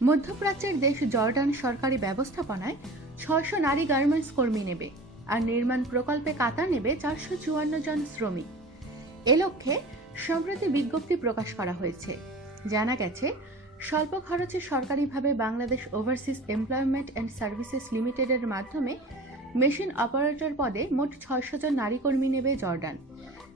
মধ্যপ্রাচ্যের দেশ জর্ডান সরকারি ব্যবস্থাপনায় ছয়শো নারী গার্মেন্টস কর্মী নেবে আর নির্মাণ প্রকল্পে কাতার নেবে চারশো চুয়ান্ন জন শ্রমিক। এ লক্ষ্যে সম্প্রতি বিজ্ঞপ্তি প্রকাশ করা হয়েছে। জানা গেছে, স্বল্প খরচে সরকারিভাবে Bangladesh overseas employment and services লিমিটেডের মাধ্যমে মেশিন অপারেটর পদে মোট ছয়শো জন নারী কর্মী নেবে জর্ডান।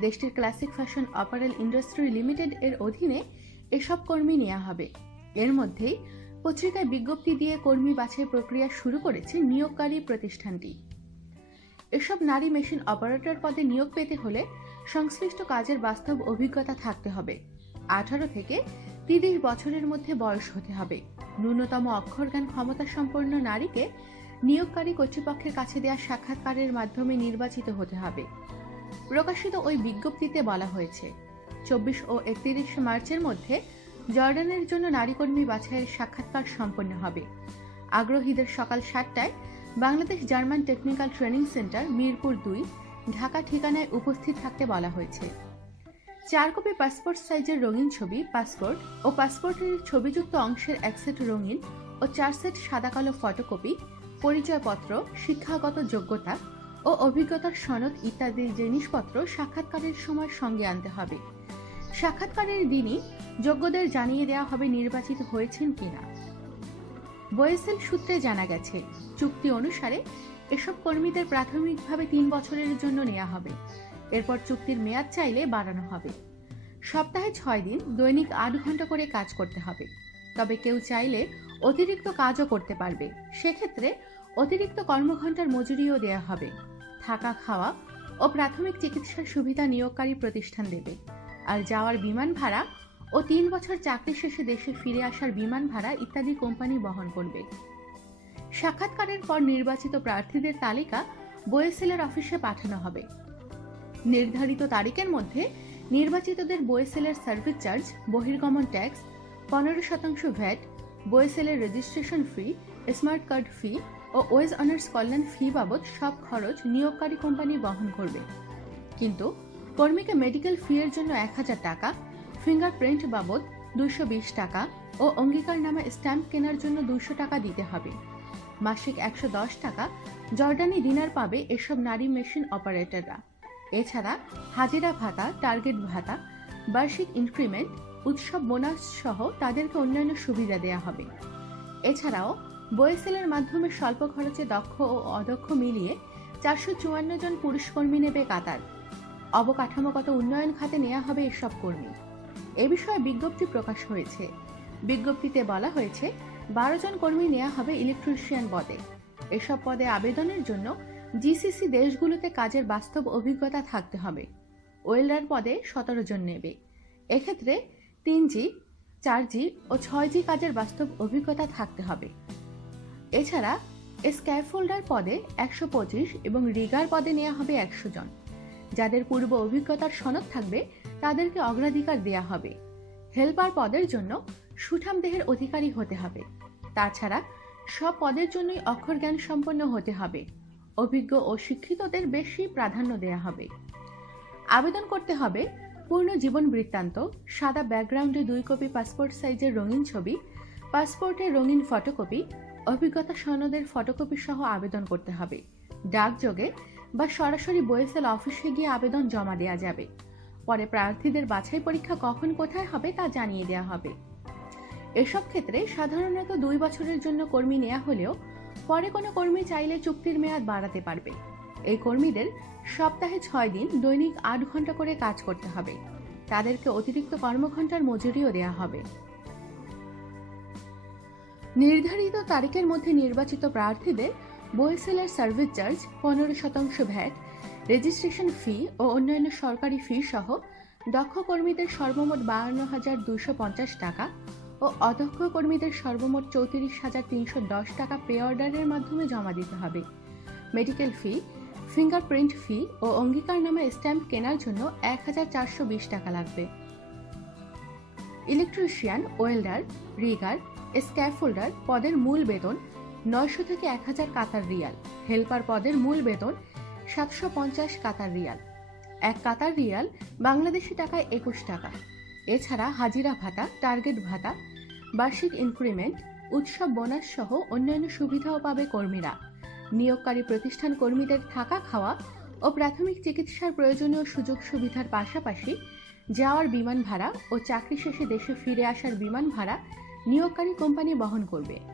দেশটির classic fashion apparel industry limited এর অধীনে এসব কর্মী নেওয়া হবে। এর মধ্যেই পত্রিকায় বিজ্ঞপ্তি দিয়ে কর্মী বাছাই প্রক্রিয়া শুরু করেছে নিয়োগকারী প্রতিষ্ঠানটি। এসব নারী মেশিন অপারেটর পদে নিয়োগ পেতে হলে সংশ্লিষ্ট কাজের বাস্তব অভিজ্ঞতা থাকতে হবে। আঠারো থেকে তিরিশ বছরের মধ্যে বয়স হতে হবে। ন্যূনতম অক্ষরজ্ঞান ক্ষমতা সম্পন্ন নারীকে নিয়োগকারী কর্তৃপক্ষের কাছে দেওয়া সাক্ষাৎকারের মাধ্যমে নির্বাচিত হতে হবে। প্রকাশিত ওই বিজ্ঞপ্তিতে বলা হয়েছে, চব্বিশ ও একত্রিশ মার্চের মধ্যে জর্ডানের জন্য নারী কর্মী বাছাইয়ের সাক্ষাৎকার সম্পন্ন হবে। আগ্রহীদের সকাল সাতটায় Bangladesh German technical training centre, Mirpur দুই, ঢাকা ঠিকানায় উপস্থিত থাকতে বলা হয়েছে। চার কপি পাসপোর্ট সাইজের রঙিন ছবি, পাসপোর্ট ও পাসপোর্টের ছবিযুক্ত অংশের এক সেট রঙিন ও চার সেট সাদা কালো ফটোকপি, পরিচয়পত্র, শিক্ষাগত যোগ্যতা ও অভিজ্ঞতার সনদ ইত্যাদি জিনিসপত্র সাক্ষাৎকারের সময় সঙ্গে আনতে হবে। সাক্ষাৎকারের দিনই যোগ্যদের জানিয়ে দেওয়া হবে নির্বাচিত হয়েছেন কিনা। বয়েসেল সূত্রে জানা গেছে, চুক্তি অনুসারে এসব কর্মীদের প্রাথমিকভাবে তিন বছরের জন্য নেওয়া হবে। এরপর চুক্তির মেয়াদ চাইলে বাড়ানো হবে। সপ্তাহে ছয় দিন দৈনিক আট ঘণ্টা করে কাজ করতে হবে। তবে কেউ চাইলে অতিরিক্ত কাজও করতে পারবে। সেক্ষেত্রে অতিরিক্ত কর্মঘণ্টার মজুরিও দেওয়া হবে। থাকা খাওয়া ও প্রাথমিক চিকিৎসার সুবিধা নিয়োগকারী প্রতিষ্ঠান দেবে। আর যাওয়ার বিমান ভাড়া ও তিন বছর চাকরি শেষে দেশে ফিরে আসার বিমান ভাড়া ইত্যাদি কোম্পানি বহন করবে। সাক্ষাৎকারের পর নির্বাচিত প্রার্থীদের তালিকা বোয়েসেলের অফিসে পাঠানো হবে। নির্ধারিত তারিখের মধ্যে নির্বাচিতদের বোয়েসেলের সার্ভিস চার্জ, বহির্গমন ট্যাক্স, পনেরো শতাংশ VAT, বোয়েসেলের registration fee, smart card fee ও ওয়েজ অনার্স কল্যাণ ফি বাবদ সব খরচ নিয়োগকারী কোম্পানি বহন করবে। কিন্তু কর্মীকে মেডিকেল ফি এর জন্য এক হাজার টাকা ফিঙ্গারপ্রিন্ট বাবদ দুশো বিশ টাকা ও অঙ্গীকারনামা স্ট্যাম্প কেনার জন্য দুশো টাকা দিতে হবে। মাসিক একশো দশ টাকা জর্ডানি ডিনার পাবে এসব নারী মেশিন অপারেটররা। এছাড়া হাজিরা ভাতা, টার্গেট ভাতা, বার্ষিক ইনক্রিমেন্ট উৎসব বোনাস সহ তাদেরকে অন্যান্য সুবিধা দেওয়া হবে। এছাড়াও বয়েসেলের মাধ্যমে স্বল্প খরচে দক্ষ ও অদক্ষ মিলিয়ে চারশো চুয়ান্ন জন পুরুষ কর্মী নেবে কাতার। অবকাঠামোগত উন্নয়ন খাতে নেওয়া হবে এসব কর্মী। এ বিষয়ে বিজ্ঞপ্তি প্রকাশ হয়েছে। বিজ্ঞপ্তিতে বলা হয়েছে, বারো জন কর্মী নেওয়া হবে ইলেকট্রিশিয়ান পদে। এসব পদে আবেদনের জন্য জিসিসি দেশগুলোতে কাজের বাস্তব অভিজ্ঞতা থাকতে হবে। ওয়েল্ডার পদে সতেরো জন নেবে। এক্ষেত্রে তিন জি চার জি ও ছয় জি কাজের বাস্তব অভিজ্ঞতা থাকতে হবে। এছাড়া স্ক্যাফোল্ডার পদে একশো পঁচিশ এবং রিগার পদে নেওয়া হবে একশো জন। যাদের পূর্ব অভিজ্ঞতার সনদ থাকবে, তাদেরকে অগ্রাধিকার দেয়া হবে। হেল্পার পদের জন্য সুঠাম দেহের অধিকারী হতে হবে। তাছাড়া সব পদের জন্যই অক্ষর জ্ঞান সম্পন্ন হতে হবে। অভিজ্ঞ ও শিক্ষিতদের বেশি প্রাধান্য দেয়া হবে। আবেদন করতে হবে, পূর্ণ জীবন বৃত্তান্ত, সাদা ব্যাকগ্রাউন্ডে দুই কপি পাসপোর্ট সাইজের রঙিন ছবি পাসপোর্টের রঙিন ফটোকপি, অভিজ্ঞতা সনদের ফটোকপি সহ আবেদন করতে হবে। ডাকযোগে বা সরাসরি বয়েসেল অফিসে গিয়ে আবেদন জমা দেওয়া যাবে। পরে প্রার্থীদের বাছাই পরীক্ষা কখন কোথায় হবে তা জানিয়ে দেওয়া হবে। এসব ক্ষেত্রে সাধারণত দুই বছরের জন্য কর্মী নেওয়া হলেও পরে কোনো কর্মী চাইলে চুক্তির মেয়াদ বাড়াতে পারবে। এই কর্মীদের সপ্তাহে ছয় দিন দৈনিক আট ঘণ্টা করে কাজ করতে হবে। তাদেরকে অতিরিক্ত কর্মঘণ্টার মজুরিও দেওয়া হবে। নির্ধারিত তারিখের মধ্যে নির্বাচিত প্রার্থীদের বোয়েসেলের সার্ভিস চার্জ পনেরো শতাংশ ভ্যাট, রেজিস্ট্রেশন ফি ও অন্যান্য সরকারি ফি সহ দক্ষ কর্মীদের সর্বমোট বাহান্ন হাজার দুশো পঞ্চাশ টাকা ও অদক্ষ কর্মীদের সর্বমোট চৌত্রিশ হাজার তিনশো দশ টাকা পে অর্ডারের মাধ্যমে জমা দিতে হবে। মেডিকেল ফি, ফিঙ্গারপ্রিন্ট ফি ও অঙ্গীকার নামে স্ট্যাম্প কেনার জন্য এক হাজার চারশো বিশ টাকা লাগবে। ইলেকট্রিশিয়ান, ওয়েল্ডার, রিগার, স্ক্যাফোল্ডার পদের মূল বেতন নয়শো থেকে এক হাজার কাতার রিয়াল। হেল্পার পদের মূল বেতন সাতশো পঞ্চাশ কাতার রিয়াল। এক কাতার রিয়াল বাংলাদেশি টাকায় একুশ টাকা। এছাড়া হাজিরা ভাতা, টার্গেট ভাতা, বার্ষিক ইনক্রিমেন্ট, উৎসব বোনাস সহ অন্যান্য সুবিধাও পাবে কর্মীরা। নিয়োগকারী প্রতিষ্ঠান কর্মীদের থাকা খাওয়া ও প্রাথমিক চিকিৎসার প্রয়োজনীয় সুযোগ সুবিধার পাশাপাশি যাওয়ার বিমান ভাড়া ও চাকরি শেষে দেশে ফিরে আসার বিমান ভাড়া নিয়োগকারী কোম্পানি বহন করবে।